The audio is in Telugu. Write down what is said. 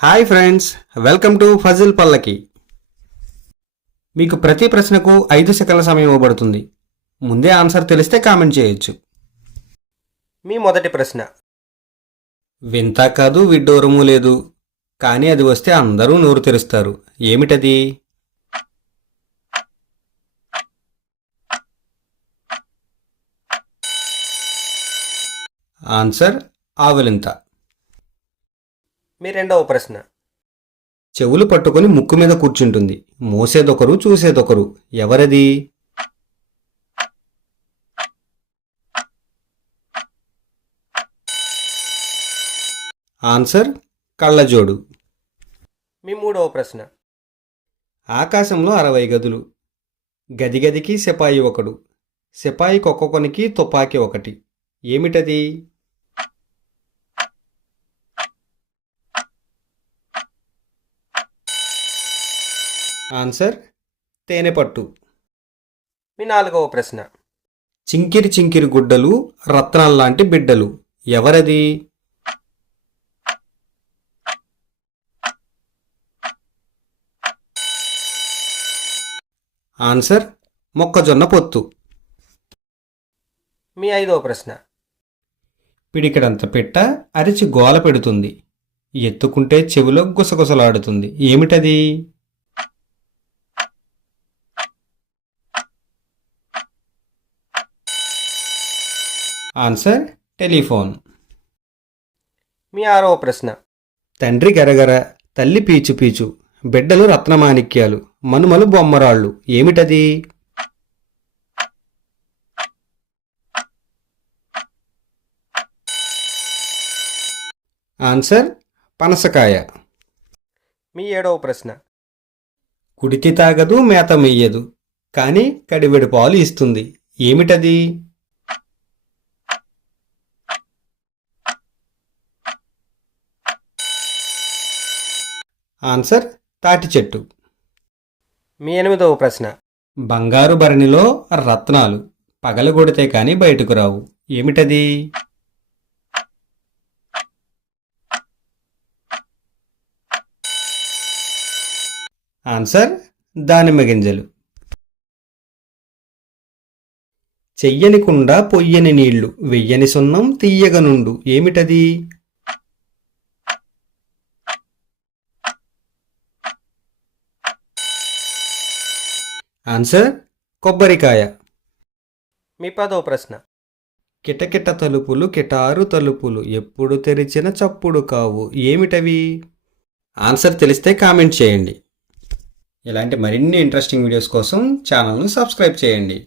Hi friends, welcome to puzzle Pallaki. మీకు ప్రతి ప్రశ్నకు 5 సెకన్ల సమయం ఇవ్వబడుతుంది. ముందే ఆన్సర్ తెలిస్తే కామెంట్ చేయొచ్చు. మీ మొదటి ప్రశ్న. వింత కాదు, విడ్డూరము లేదు, కానీ అది వస్తే అందరూ నోరు తెరుస్తారు. ఏమిటది? ఆన్సర్ ఆవలింత. మీ రెండవ ప్రశ్న. చెవులు పట్టుకొని ముక్కు మీద కూర్చుంటుంది. మోసేదొకరు, చూసేదొకరు. ఎవరది? ఆన్సర్ కళ్ళజోడు. మీ మూడవ ప్రశ్న. ఆకాశంలో 60 గదులు. గదిగదికి సిపాయి ఒకడు. సిపాయికి ఒక్కొక్కనికి తుపాకీ ఒకటి. ఏమిటది? ఆన్సర్ తేనెపట్టు. మీ నాలుగవ ప్రశ్న. చింకిరి చింకిరి గుడ్డలు, రత్నాల్లాంటి బిడ్డలు. ఎవరది? ఆన్సర్ మొక్కజొన్న పొత్తు. మీ ఐదవ ప్రశ్న. పిడికిడంత పిట్ట అరిచి గోల పెడుతుంది. ఎత్తుకుంటే చెవిలో గుసగుసలాడుతుంది. ఏమిటది? Answer telephone. మీ ఆరవ ప్రశ్న. తండ్రి గరగర, తల్లి పీచు పీచు, బిడ్డలు రత్నమాణిక్యాలు, మనుమలు బొమ్మరాళ్ళు. ఏమిటది? ఆన్సర్ పనసకాయ. మీ ఏడవ ప్రశ్న. కుడితి తాగదు, మేత మెయ్యదు, కానీ కడివెడు పాలు ఇస్తుంది. ఏమిటది? ఆన్సర్ తాటి చెట్టు. మీ ఎనిమిదవ ప్రశ్న. బంగారు భరణిలో రత్నాలు, పగలగొడితే కాని బయటకు రావు. ఏమిటది? ఆన్సర్ దానిమ్మ గింజలు. చెయ్యని కుండ, పొయ్యని నీళ్లు, వెయ్యని సున్నం, తీయగనుండు. ఏమిటది? ఆన్సర్ కొబ్బరికాయ. మీ పదవ ప్రశ్న. కిటకిట తలుపులు, కిటారు తలుపులు, ఎప్పుడు తెరిచిన చప్పుడు కావు. ఏమిటవి? ఆన్సర్ తెలిస్తే కామెంట్ చేయండి. ఇలాంటి మరిన్ని ఇంట్రెస్టింగ్ వీడియోస్ కోసం ఛానల్ను సబ్స్క్రైబ్ చేయండి.